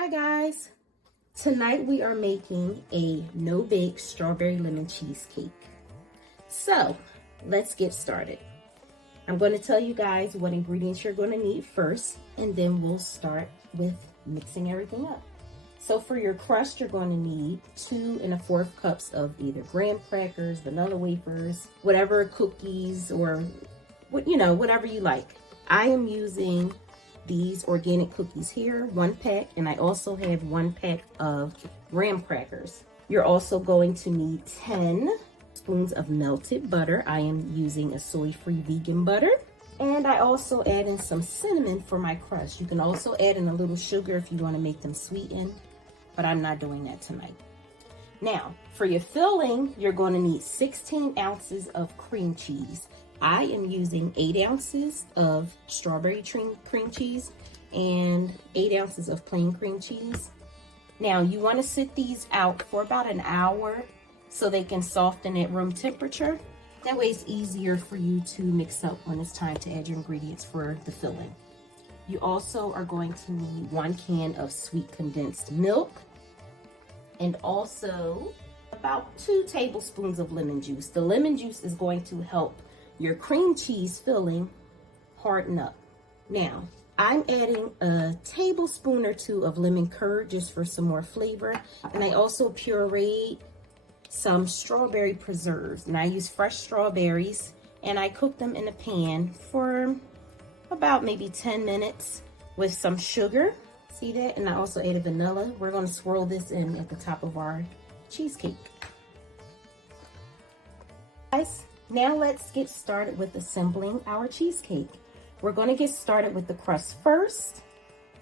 Hi guys! Tonight we are making a no-bake strawberry lemon cheesecake. So let's get started. I'm going to tell you guys what ingredients you're going to need first, and then we'll start with mixing everything up. So for your crust, you're going to need 2 1/4 cups of either graham crackers, vanilla wafers, whatever cookies, or whatever you like. I am using these organic cookies here, 1 pack, and I also have 1 pack of graham crackers. You're also going to need 10 spoons of melted butter. I am using a soy-free vegan butter. And I also add in some cinnamon for my crust. You can also add in a little sugar if you want to make them sweetened, but I'm not doing that tonight. Now, for your filling, you're going to need 16 ounces of cream cheese. I am using 8 ounces of strawberry cream cheese and 8 ounces of plain cream cheese. Now, you want to sit these out for about an hour so they can soften at room temperature. That way it's easier for you to mix up when it's time to add your ingredients for the filling. You also are going to need 1 can of sweet condensed milk and also about 2 tablespoons of lemon juice. The lemon juice is going to help your cream cheese filling harden up. Now, I'm adding a tablespoon or 2 of lemon curd just for some more flavor. And I also pureed some strawberry preserves. And I use fresh strawberries and I cook them in a pan for about maybe 10 minutes with some sugar. See that? And I also added vanilla. We're going to swirl this in at the top of our cheesecake. Guys, now let's get started with assembling our cheesecake. We're going to get started with the crust first.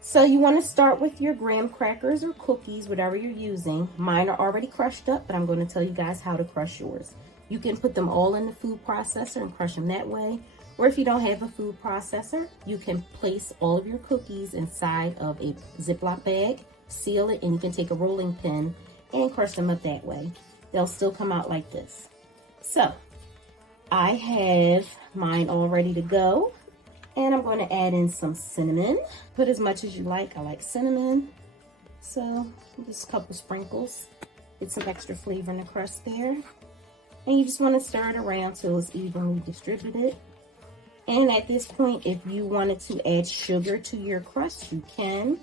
So you want to start with your graham crackers or cookies, whatever you're using. Mine are already crushed up, but I'm going to tell you guys how to crush yours. You can put them all in the food processor and crush them that way. Or if you don't have a food processor, you can place all of your cookies inside of a Ziploc bag, seal it, and you can take a rolling pin and crush them up that way. They'll still come out like this. So I have mine all ready to go, and I'm going to add in some cinnamon. Put as much as you like. I like cinnamon, so just a couple sprinkles. Get some extra flavor in the crust there. And you just want to stir it around till it's evenly distributed. And at this point, if you wanted to add sugar to your crust, you can.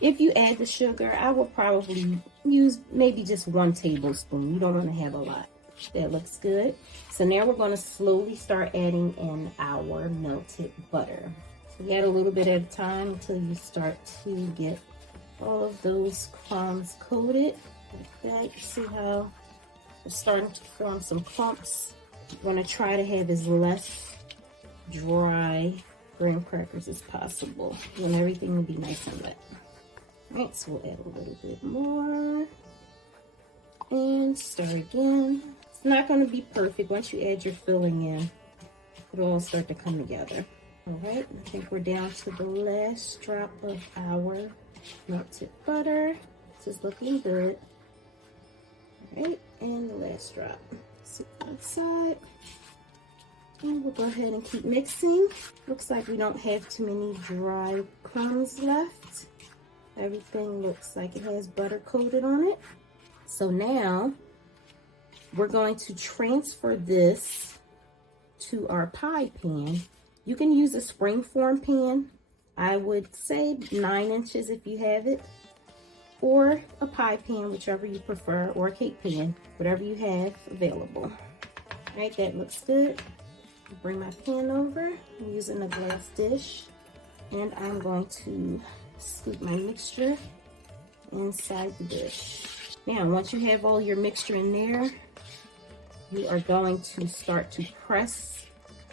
If you add the sugar, I will probably use maybe just 1 tablespoon. You don't want to have a lot. That looks good. So now we're going to slowly start adding in our melted butter. So you add a little bit at a time until you start to get all of those crumbs coated like that. You see how we're starting to form some clumps. You're going to try to have as less dry graham crackers as possible. You want everything to be nice and wet. All right, so we'll add a little bit more and stir again. It's not going to be perfect. Once you add your filling in, it'll all start to come together. All right, I think we're down to the last drop of our melted butter. This is looking good. All right, and the last drop. Sit outside. And we'll go ahead and keep mixing. Looks like we don't have too many dry crumbs left. Everything looks like it has butter coated on it. So now we're going to transfer this to our pie pan. You can use a springform pan. I would say 9 inches if you have it, or a pie pan, whichever you prefer, or a cake pan, whatever you have available. All right, that looks good. Bring my pan over. I'm using a glass dish, and I'm going to scoop my mixture inside the dish. Now, once you have all your mixture in there, you are going to start to press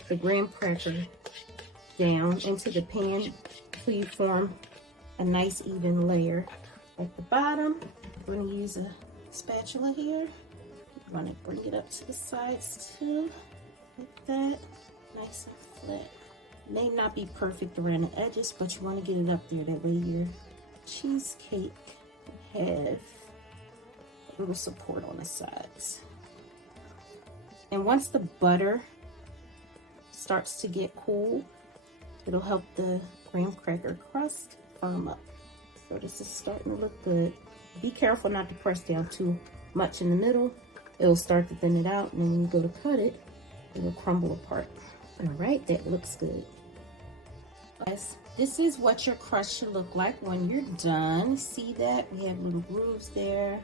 the graham cracker down into the pan until you form a nice even layer. At the bottom, I'm going to use a spatula here. You want to bring it up to the sides too, like that, nice and flat. May not be perfect around the edges, but you want to get it up there. That way your cheesecake will have a little support on the sides. And once the butter starts to get cool, it'll help the graham cracker crust firm up. So this is starting to look good. Be careful not to press down too much in the middle. It'll start to thin it out, and then when you go to cut it, it'll crumble apart. All right, that looks good. Yes, this is what your crust should look like when you're done. See that? We have little grooves there.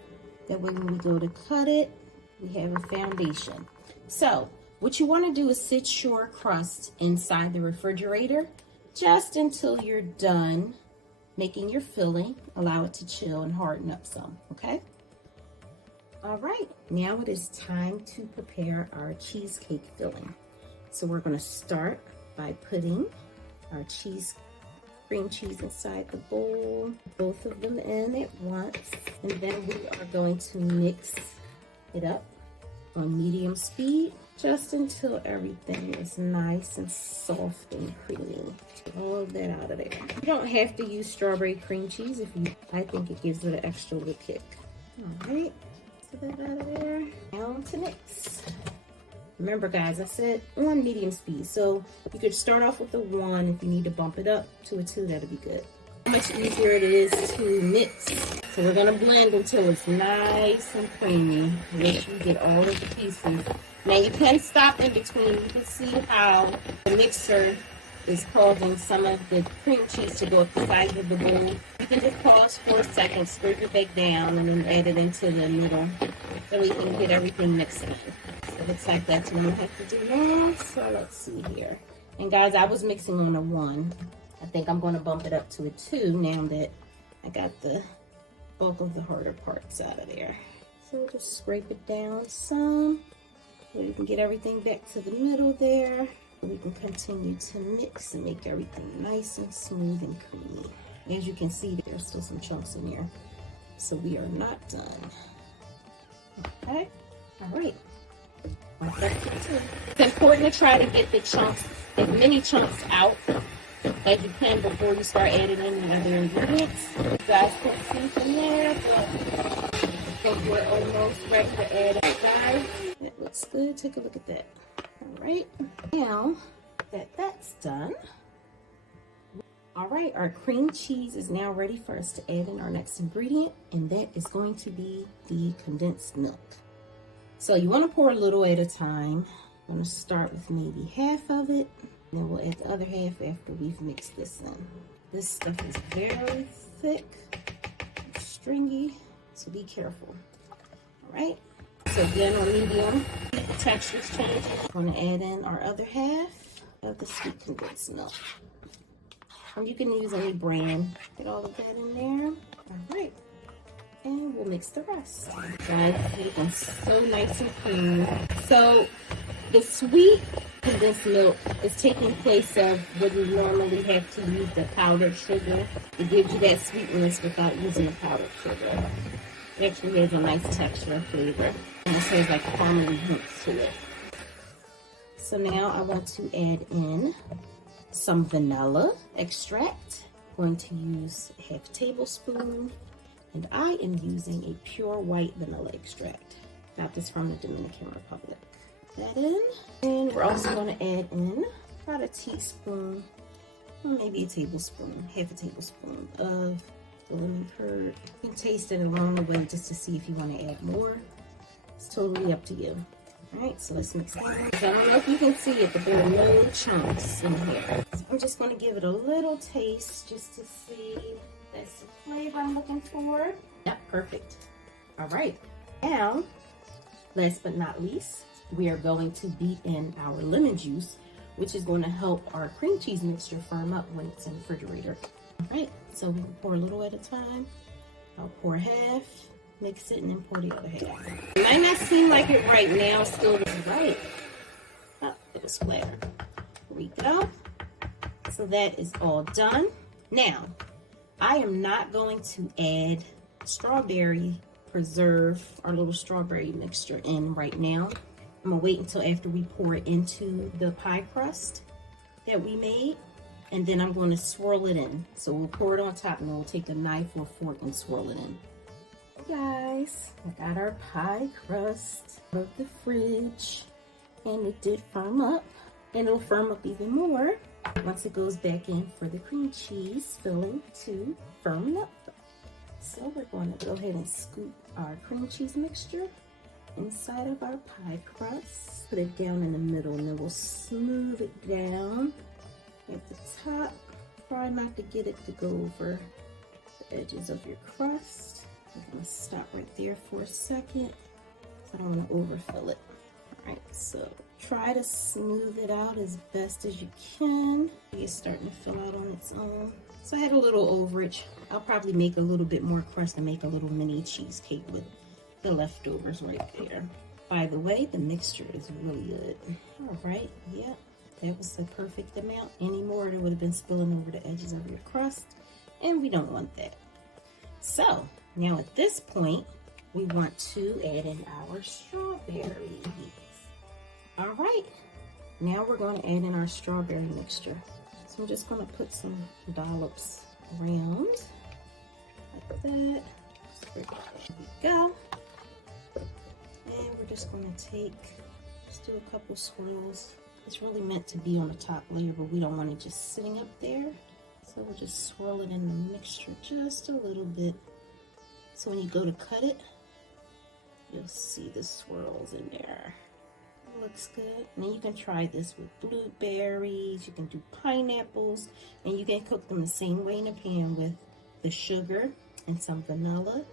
That way when we go to cut it, we have a foundation. So what you want to do is sit your crust inside the refrigerator just until you're done making your filling. Allow it to chill and harden up some, okay? All right, now it is time to prepare our cheesecake filling. So we're going to start by putting our cream cheese inside the bowl, both of them in at once, and then we are going to mix it up on medium speed just until everything is nice and soft and creamy. Get all of that out of there. You don't have to use strawberry cream cheese I think it gives it an extra little kick. All right, get that out of there. Now to mix. Remember guys, I said on medium speed, so you could start off with a 1. If you need to bump it up to a 2, that'll be good. How much easier it is to mix. So we're gonna blend until it's nice and creamy. Make sure you get all of the pieces. Now you can stop in between. You can see how the mixer is causing some of the cream cheese to go up the sides of the bowl. You can just pause for a second, scrape it back down, and then add it into the middle so we can get everything mixed in. So it looks like that's what we have to do now. So let's see here. And guys, I was mixing on a 1. I think I'm going to bump it up to a 2 now that I got the bulk of the harder parts out of there. So just scrape it down some so you can get everything back to the middle there. We can continue to mix and make everything nice and smooth and creamy. As you can see, there's still some chunks in there, so we are not done. Okay, all right. It's important to try to get the chunks, as many chunks out as you can before you start adding in the other ingredients. You guys can see from there, but I think we're almost ready to add it, guys. That looks good. Take a look at that. All right, now that that's done, all right, our cream cheese is now ready for us to add in our next ingredient, and that is going to be the condensed milk. So you want to pour a little at a time. I'm going to start with maybe half of it, and then we'll add the other half after we've mixed this in. This stuff is very thick, stringy, so be careful. All right. So again, on medium, the texture's changing. I'm going to add in our other half of the sweet condensed milk. And you can use any brand. Get all of that in there. All right. And we'll mix the rest. Guys, it's looking so nice and creamy. So the sweet condensed milk is taking place of what you normally have to use the powdered sugar. It gives you that sweetness without using the powdered sugar. It actually has a nice texture and flavor. And it has like caramely hints to it. So now I want to add in some vanilla extract. I'm going to use a half tablespoon, and I am using a pure white vanilla extract. Got this from the Dominican Republic. Put that in, and we're also going to add in about a teaspoon, or maybe a tablespoon, half a tablespoon of the lemon curd. You can taste it along the way just to see if you want to add more. It's totally up to you. All right, so let's mix that. So I don't know if you can see it, but there are no chunks in here. So I'm just going to give it a little taste just to see if that's the flavor I'm looking for. Yep, perfect. All right, now, last but not least, we are going to beat in our lemon juice, which is going to help our cream cheese mixture firm up when it's in the refrigerator. All right, so we can pour a little at a time. I'll pour half, mix it, and then pour the other half. It might not seem like it right now, still is right. Oh, it'll splatter. Here we go. So that is all done. Now, I am not going to add strawberry preserve, our little strawberry mixture in right now. I'm gonna wait until after we pour it into the pie crust that we made, and then I'm going to swirl it in. So we'll pour it on top, and then we'll take a knife or fork and swirl it in. Guys, I got our pie crust out of the fridge, and it did firm up, and it'll firm up even more once it goes back in for the cream cheese filling to firm up. So we're going to go ahead and scoop our cream cheese mixture inside of our pie crust. Put it down in the middle and then we'll smooth it down at the top. Try not to get it to go over the edges of your crust. I'm gonna stop right there for a second. I don't want to overfill it. All right, so try to smooth it out as best as you can. It's starting to fill out on its own. So I had a little overage. I'll probably make a little bit more crust and make a little mini cheesecake with the leftovers right there. By the way, the mixture is really good. All right, yeah, that was the perfect amount. Any more, it would have been spilling over the edges of your crust, and we don't want that. So now at this point, we want to add in our strawberries. All right, now we're going to add in our strawberry mixture. So I'm just going to put some dollops around like that. There we go. And we're just going to just do a couple swirls. It's really meant to be on the top layer, but we don't want it just sitting up there. So we'll just swirl it in the mixture just a little bit. So when you go to cut it, you'll see the swirls in there. It looks good. And then you can try this with blueberries, you can do pineapples, and you can cook them the same way in a pan with the sugar and some vanilla.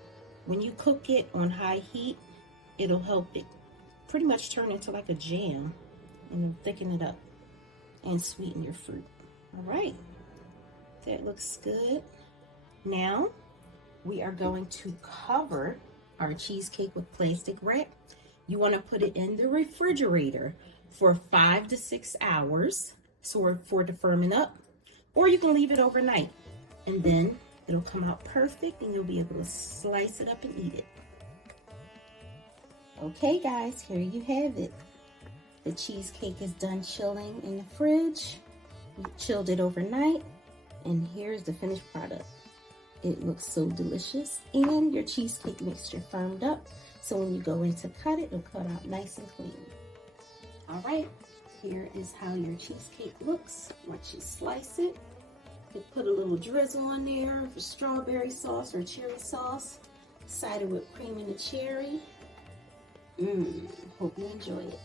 When you cook it on high heat, it'll help it pretty much turn into like a jam, and it'll thicken it up and sweeten your fruit. All right, that looks good. Now we are going to cover our cheesecake with plastic wrap. You want to put it in the refrigerator for 5 to 6 hours for it to firmen up, or you can leave it overnight and then it'll come out perfect and you'll be able to slice it up and eat it. Okay guys, here you have it. The cheesecake is done chilling in the fridge. We chilled it overnight, and here's the finished product. It looks so delicious, and your cheesecake mixture firmed up, so when you go in to cut it, it'll cut out nice and clean. All right, here is how your cheesecake looks once you slice it. You can put a little drizzle on there for strawberry sauce or cherry sauce, cider whipped cream and a cherry. Hope you enjoy it.